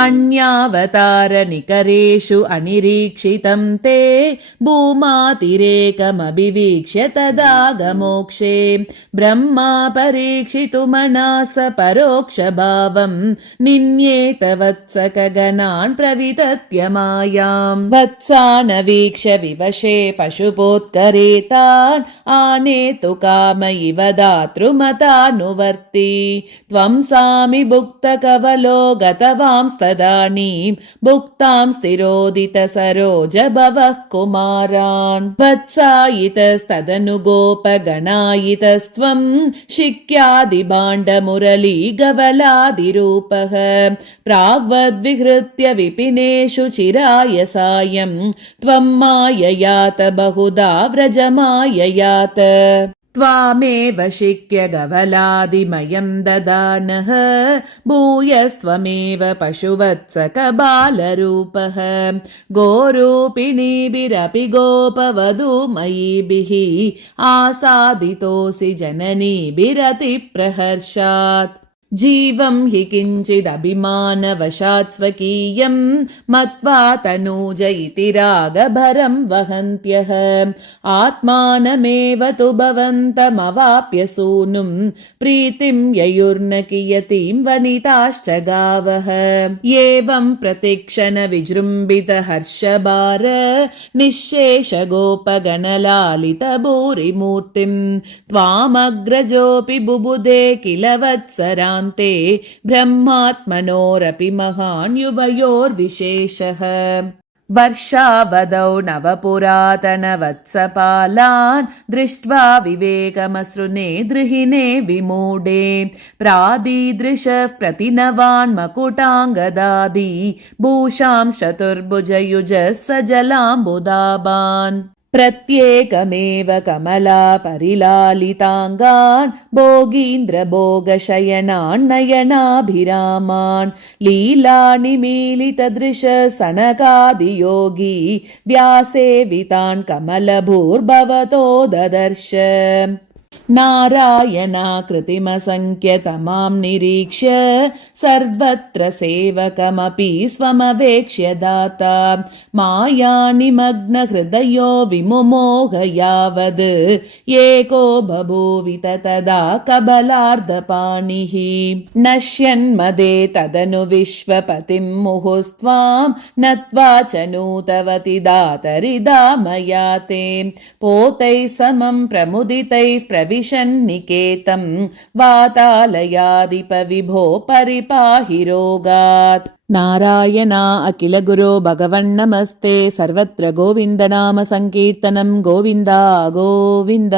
अन्यावतारनिकरेषु अनिरीक्षितं ते भूमातिरेकमभिवीक्ष्य तदागमोक्षे ब्रह्मा परीक्षितुमनास परोक्षभावं निन्येत वत्सकगणान् प्रवितत्य मायां वत्सानवीक्ष्य विवशे पशुपोत्करे तान् आनेतु काम इव दातृमतानुवर्ति त्वं सामि भुक्तकवलो गतवांस्तदानीं भुक्तां स्थिरोदित सरोज भवः कुमारान् वत्सायितस्तदनु गोपगणायितस्त्वं शिक्यादिभाण्डमुरली गवलादिरूपः प्राग्वद्विहृत्य विपिनेषु चिराय सायं त्वं माययात बहुधा व्रजमाययात त्वामेव शिक्य गवलादिमयं ददानः भूयस्त्वमेव पशुवत्सकबालरूपः गोरूपिणीभिरपि गोपवधूमयीभिः आसादितोऽसि जननीभिरतिप्रहर्षात् जीवं हि किञ्चिदभिमानवशात् स्वकीयं मत्वा तनूज इति रागभरं वहन्त्यः आत्मानमेव तु भवन्तमवाप्य सूनुं प्रीतिं ययुर्न कियतीं वनिताश्च गावः एवं प्रतिक्षण विजृम्भित हर्षभार निःशेष गोपगणलालित भूरिमूर्तिं त्वामग्रजोऽपि बुबुधे किल वत्सरा ब्रह्मात्मनोरपि महान् युवयोर्विशेषः वर्षावधौ नवपुरातनवत्सपालान् दृष्ट्वा विवेकमसृणे दृहिणे विमूढे प्रादीदृशः प्रतिनवान् मकुटाङ्गदादि भूषां चतुर्भुजयुजः सजलाम्बुदाभान् प्रत्येकमेव कमला परिलालिताङ्गान् भोगीन्द्रभोगशयनान् नयनाभिरामान् लीलानिमीलितदृश सनकादियोगी व्यासेवितान् कमलभूर्भवतो ददर्श नारायणाकृतिमसङ्ख्यतमां निरीक्ष्य सर्वत्र सेवकमपि स्वमवेक्ष्य दाता मायानिमग्नहृदयो विमुमोह यावद् एको बभूवित तदा कबलार्धपाणिः नश्यन्मदे तदनु विश्वपतिं मुहुस्त्वां नत्वा च नूतवति दातरिदामया ते पोतैः समं प्रमुदितैः प्रविशन्निकेतं वातालयाधिप विभो परिपाहि रोगात् नारायणा अखिल गुरो भगवन्नमस्ते सर्वत्र गोविन्द नाम संकीर्तनं गोविन्दा गोविन्द।